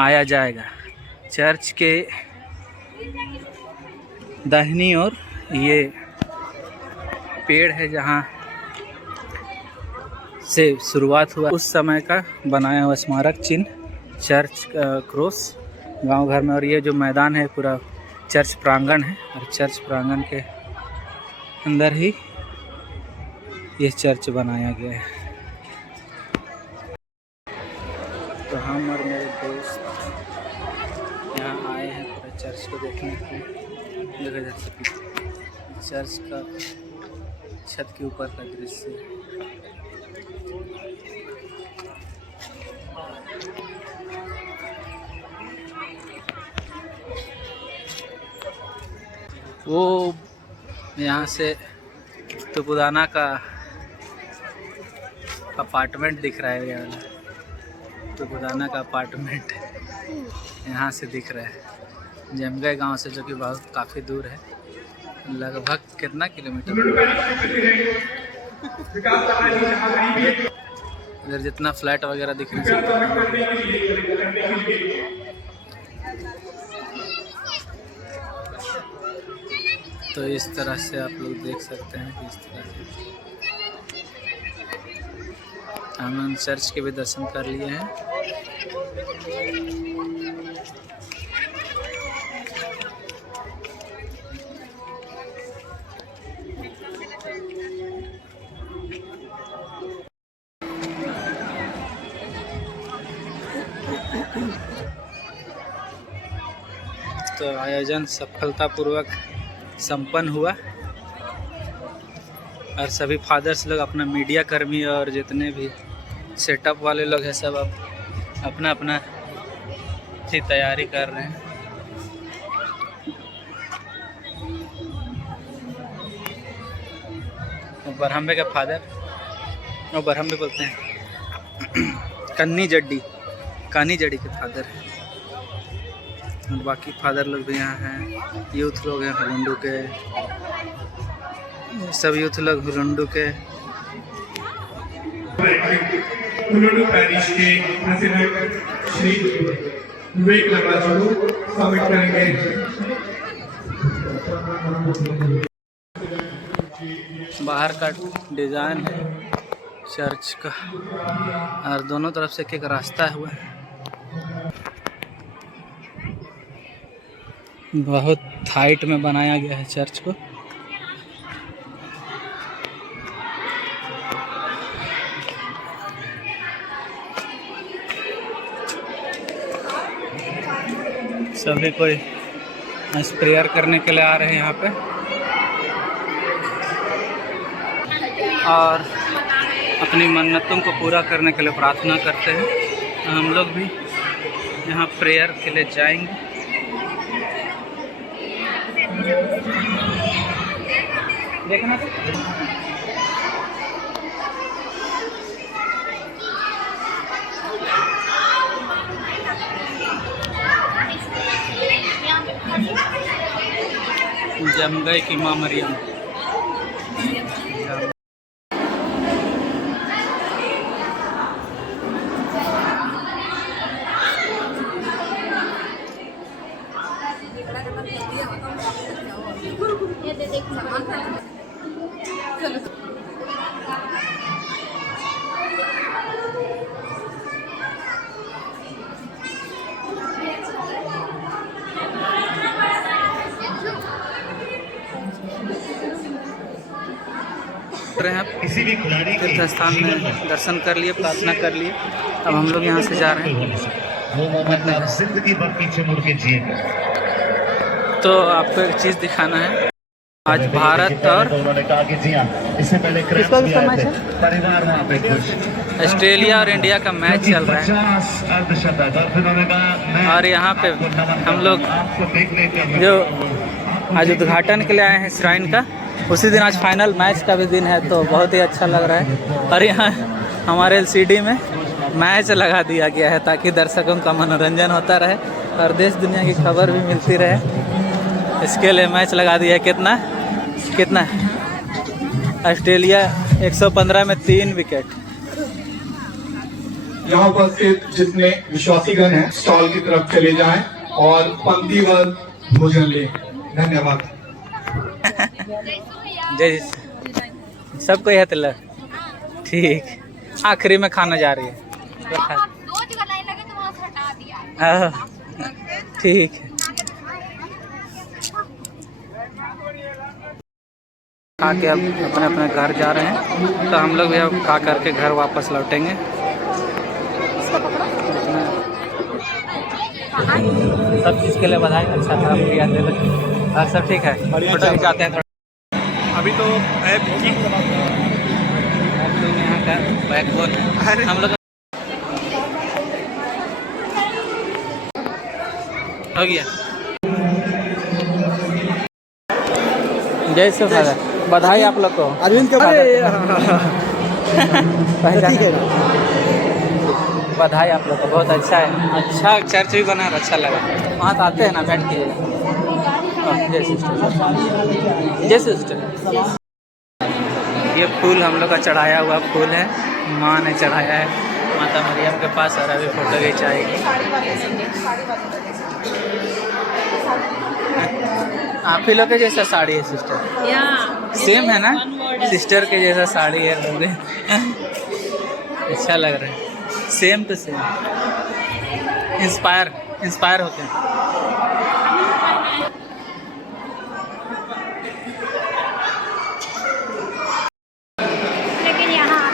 आया जाएगा। चर्च के दाहिनी ओर ये पेड़ है जहाँ से शुरुआत हुआ, उस समय का बनाया हुआ स्मारक चिन्ह चर्च का क्रॉस गांव घर में। और ये जो मैदान है पूरा चर्च प्रांगण है और चर्च प्रांगण के अंदर ही ये चर्च बनाया गया है। तो हम और मेरे दोस्त यहाँ आए हैं पूरा चर्च को देखने के लिए। देखा जा सकता चर्च का छत के ऊपर का दृश्य। वो यहाँ से तुपुदाना का अपार्टमेंट दिख रहा है, ये तुपुदाना का अपार्टमेंट यहाँ से दिख रहा है जमगई गांव से, जो कि बहुत काफ़ी दूर है। लगभग कितना किलोमीटर, इधर जितना फ्लैट वगैरह दिख रहे हैं। तो इस तरह से आप लोग देख सकते हैं कि इस तरह से हमने चर्च के भी दर्शन कर लिए हैं। तो आयोजन सफलतापूर्वक संपन्न हुआ और सभी फादर्स लोग, अपना मीडिया कर्मी और जितने भी सेटअप वाले लोग हैं, सब अब अपना अपना ही तैयारी कर रहे हैं। बरहम्बे का फादर, और बरहम्बे बोलते हैं कानी जड़ी के फादर हैं। और बाकी फादर लोग भी यहाँ हैं, यूथ लोग हैं हुलुंडू के, सब यूथ लोग हुलुंडू के। उन्होंने पेरिस के प्रेसिडेंट श्री विवेक लगा जी को सबमिट करेंगे। बाहर का डिजाइन है चर्च का और दोनों तरफ से एक रास्ता हुआ है। बहुत हाइट में बनाया गया है चर्च को। सभी कोई प्रेयर करने के लिए आ रहे हैं यहाँ पे और अपनी मन्नतों को पूरा करने के लिए प्रार्थना करते हैं। हम लोग भी यहाँ प्रेयर के लिए जाएंगे। देखना तो जम गए कि माँ मरियम। किसी भी खिलाड़ी तीर्थ स्थान में दर्शन कर लिए, प्रार्थना कर लिए। अब हम लोग यहाँ से जा रहे हैं। वो मोमेंट आप जिंदगी भर पीछे मुड़ के जिएगा। तो आपको एक चीज़ दिखाना है। आज भारत और उन्होंने कहा कि जी हाँ, इससे पहले परिवार वहाँ पे खुश। ऑस्ट्रेलिया और इंडिया का मैच चल रहा है 50 अर्धशतक और फिर उन्होंने कहा और यहाँ पे हम लोग जो आज उद्घाटन के लिए आए हैं श्राइन का, उसी दिन आज फाइनल मैच का भी दिन है, तो बहुत ही अच्छा लग रहा है। और यहाँ हमारे एलसीडी में मैच लगा दिया गया है ताकि दर्शकों का मनोरंजन होता रहे और देश दुनिया की खबर भी मिलती रहे। इसके लिए मैच लगा दिया है। कितना ऑस्ट्रेलिया 115 में 3 विकेट। यहाँ उपस्थित जितने विश्वासीगण हैं स्टॉल की तरफ चले जाएं और पंक्तिबद्ध भोजन लें। धन्यवाद। जय सबको यह तिल ठीक। आखिरी में खाना जा रही है। ठीक है। खा के अब अपने अपने घर जा रहे हैं, तो हम लोग भी अब खा करके घर वापस लौटेंगे। सब चीज़ के लिए बधाई। अच्छा था और सब ठीक है। फोटो खिंचाते हैं थोड़ा। अभी तो ऐप की यहाँ का बैकबोन है हम लोग। हो गया। जय श्री फादर, बधाई आप लोग को। अरविंद के बधाई आप लोग को, बहुत अच्छा है। अच्छा चर्च भी बना, अच्छा लगा। वहाँ तो आते हैं ना, बैठ के। जय सिस्टर, जय सिस्टर। ये फूल हम लोग का चढ़ाया हुआ फूल है, माँ ने चढ़ाया है माता मरियम के पास। और अभी फोटो खिंचाएगी। आप ही लोग के जैसा साड़ी है सिस्टर, सेम है ना? सिस्टर के जैसा साड़ी है लोग। अच्छा लग रहा है, सेम टू सेम। इंस्पायर होते हैं। लेकिन यहाँ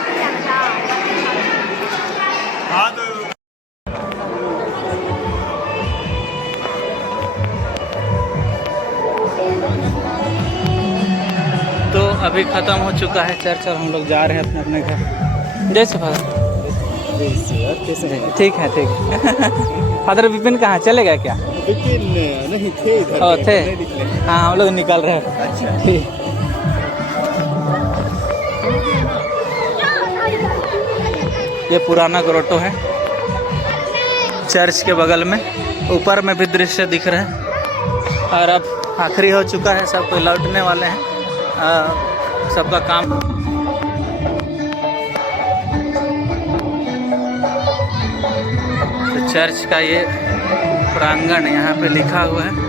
तो अभी ख़त्म हो चुका है चर्च और हम लोग जा रहे हैं अपने अपने घर। जय श्री फादर। ठीक है ठीक है। फादर विपिन कहाँ चले गए क्या? विपिन नहीं थे इधर। थे? हाँ हम लोग निकल रहे हैं। अच्छा ठीक। ये पुराना ग्रोटो है चर्च के बगल में, ऊपर में भी दृश्य दिख रहा है। और अब आखिरी हो चुका है, सब कोई लौटने वाले हैं। सबका काम चर्च का ये प्रांगण यहाँ पे लिखा हुआ है